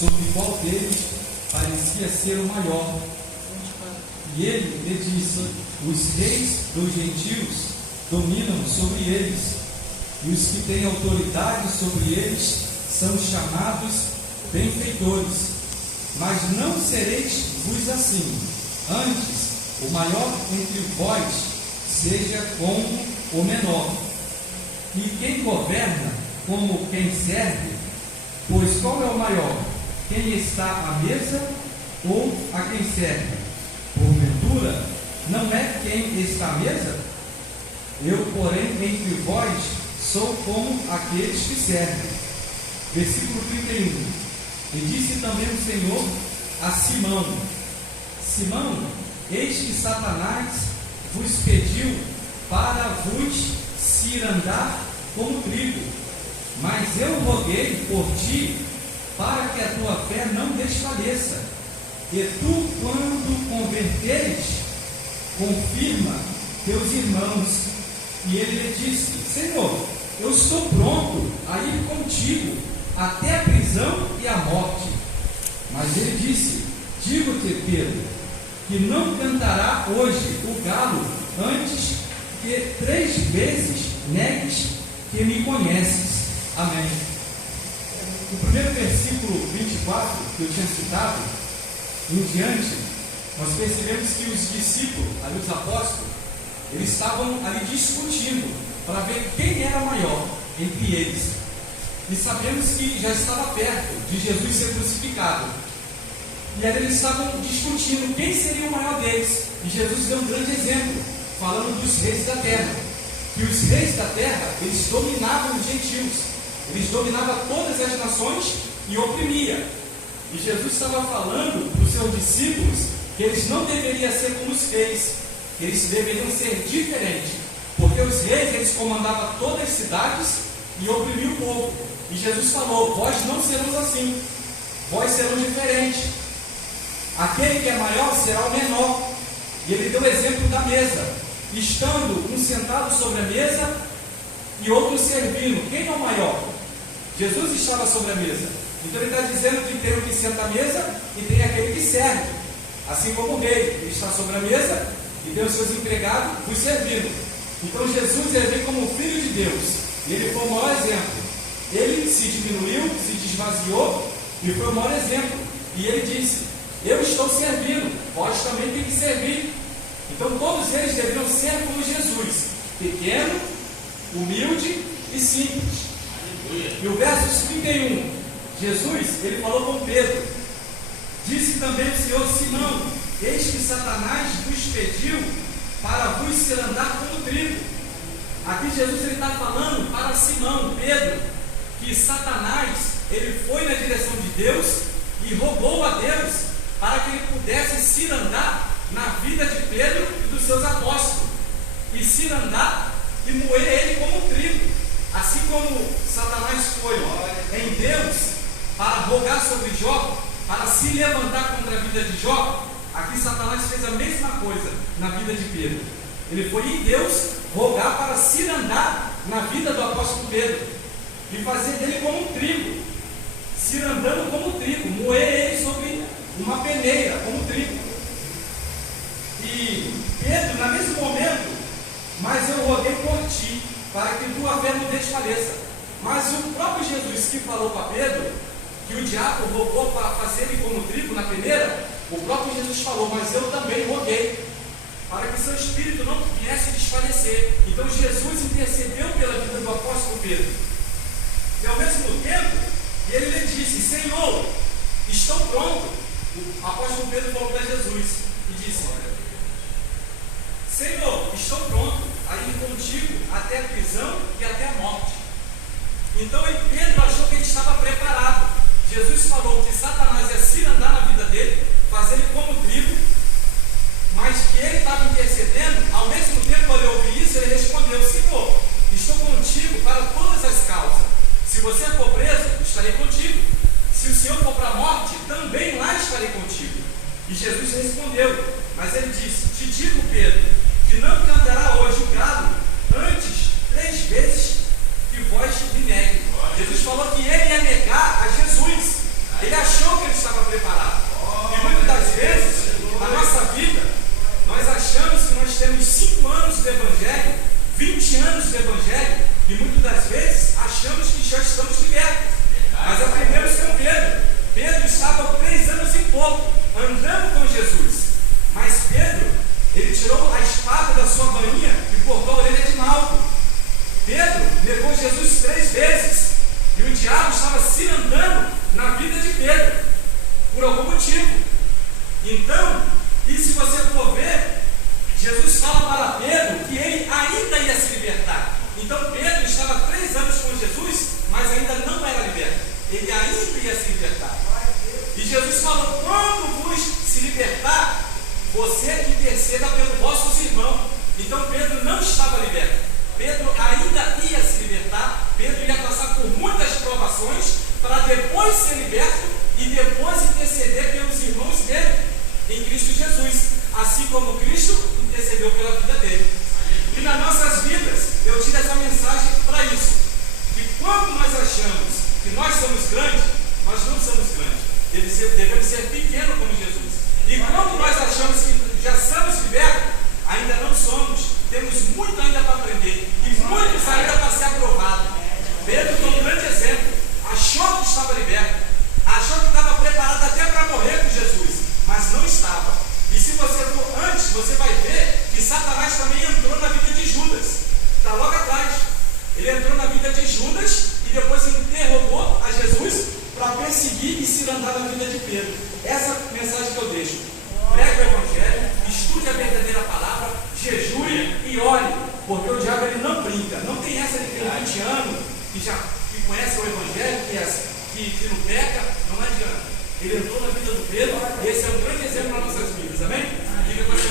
sobre qual deles parecia ser o maior. E ele lhe disse: os reis dos gentios dominam sobre eles, e os que têm autoridade sobre eles são chamados benfeitores. Mas não sereis vos assim. Antes, o maior entre vós seja como o menor, e quem governa como quem serve. Pois qual é o maior? Quem está à mesa ou a quem serve? Porventura, não é quem está à mesa? Eu, porém, entre vós sou como aqueles que servem. Versículo 31. E disse também o Senhor a Simão: Simão, eis que Satanás vos pediu para vos cirandar como trigo, mas eu roguei por ti para que a tua fé não desfaleça. E tu, quando converteres, confirma teus irmãos. E ele lhe disse: Senhor, eu estou pronto a ir contigo até a prisão e a morte. Mas ele disse: digo-te, Pedro, que não cantará hoje o galo antes que 3 vezes negues que me conheces. Amém. O primeiro versículo 24 que eu tinha citado, em diante, nós percebemos que os discípulos, ali os apóstolos, eles estavam ali discutindo para ver quem era maior entre eles. E sabemos que já estava perto de Jesus ser crucificado. E aí eles estavam discutindo quem seria o maior deles. E Jesus deu um grande exemplo, falando dos reis da terra. Que os reis da terra, eles dominavam os gentios. Eles dominavam todas as nações e oprimia. E Jesus estava falando para os seus discípulos que eles não deveriam ser como os reis, que eles deveriam ser diferentes, porque os reis, eles comandavam todas as cidades e oprimiam o povo. E Jesus falou: vós não serão assim, vós serão diferentes. Aquele que é maior será o menor. E ele deu o exemplo da mesa, estando um sentado sobre a mesa e outro servindo. Quem é o maior? Jesus estava sobre a mesa. Então ele está dizendo que tem o que senta à mesa e tem aquele que serve. Assim como o rei, ele está sobre a mesa e tem os seus empregados os servindo. Então Jesus, ele vem como filho de Deus, e ele foi o maior exemplo. Ele se diminuiu, se desvaziou e foi o maior exemplo. E ele disse: eu estou servindo, vós também tem que servir. Então todos eles deveriam ser como Jesus, pequeno, humilde e simples. E o verso 31, Jesus, ele falou com Pedro: disse também o Senhor: Simão, eis que Satanás vos pediu para vos cirandar como trigo. Aqui Jesus está falando para Simão, Pedro, que Satanás, ele foi na direção de Deus e rogou a Deus para que ele pudesse cirandar na vida de Pedro e dos seus apóstolos, e cirandar e moer ele como trigo. Assim como Satanás foi em Deus para rogar sobre Jó, para se levantar contra a vida de Jó, aqui Satanás fez a mesma coisa na vida de Pedro. Ele foi em Deus rogar para cirandar na vida do apóstolo Pedro e fazer dele como um trigo, cirandando como trigo, moer ele sobre uma peneira como trigo. E Pedro, no mesmo momento: mas eu roguei por ti, para que tua fé não desfaleça. Mas o próprio Jesus que falou para Pedro que o diabo rogou para fazer ele como trigo na peneira, o próprio Jesus falou: mas eu também roguei para que seu espírito não viesse desfalecer. Então Jesus intercedeu pela vida do apóstolo Pedro. E ao mesmo tempo, ele lhe disse: Senhor, estou pronto. O apóstolo Pedro falou para Jesus e disse: Senhor, estou pronto a ir contigo até a prisão e até a morte. Então Pedro achou que ele estava preparado. Jesus falou que Satanás ia cirandar na vida dele, fazer ele como trigo, mas que ele estava intercedendo. Ao mesmo tempo, quando ele ouviu isso, ele respondeu: Senhor, estou contigo para todas as causas. Se você for preso, estarei contigo. Se o Senhor for para a morte, também lá estarei contigo. E Jesus respondeu, mas ele disse: te digo, Pedro, que não cantará hoje o galo antes 3 vezes que vós me negue. Jesus falou que ele ia negar a Jesus. Ele achou preparado. E muitas das vezes, na nossa vida, nós achamos que nós temos 5 anos de Evangelho, 20 anos de Evangelho, e muitas das vezes achamos que já estamos libertos. Mas aprendemos com Pedro. Pedro estava há 3 anos e pouco andando com Jesus. Mas Pedro, ele tirou a espada da sua bainha e cortou a orelha de Malco. Pedro negou Jesus 3 vezes. E o diabo estava se andando na vida de Pedro, por algum motivo. Então, e se você for ver, Jesus fala para Pedro que ele ainda ia se libertar. Então Pedro estava 3 anos com Jesus, mas ainda não era liberto. Ele ainda ia se libertar. E Jesus falou: quando vos se libertar, você interceda pelos vossos irmãos. Então Pedro não estava liberto. Pedro ainda ia se libertar. Pedro ia passar por muitas provações para depois ser liberto e depois interceder pelos irmãos dele em Cristo Jesus, assim como Cristo intercedeu pela vida dele. E nas nossas vidas, eu tiro essa mensagem para isso, que quando nós achamos que nós somos grandes, nós não somos grandes, devemos ser pequenos como Jesus. E quando nós achamos que já somos libertos, ainda não somos, temos muito ainda para aprender, e muitos ainda para ser aprovados. Pedro foi um grande exemplo, achou que estava liberto, achou que estava preparado até para morrer com Jesus, mas não estava. E se você for antes, você vai ver que Satanás também entrou na vida de Judas. Está logo atrás. Ele entrou na vida de Judas e depois interrogou a Jesus para perseguir e se andar na vida de Pedro. Essa mensagem que eu deixo. Pregue o Evangelho, estude a verdadeira palavra, jejue e ore, porque o diabo ele não brinca. Não tem essa de ter 20 anos que conhece o Evangelho, que não peca, não adianta.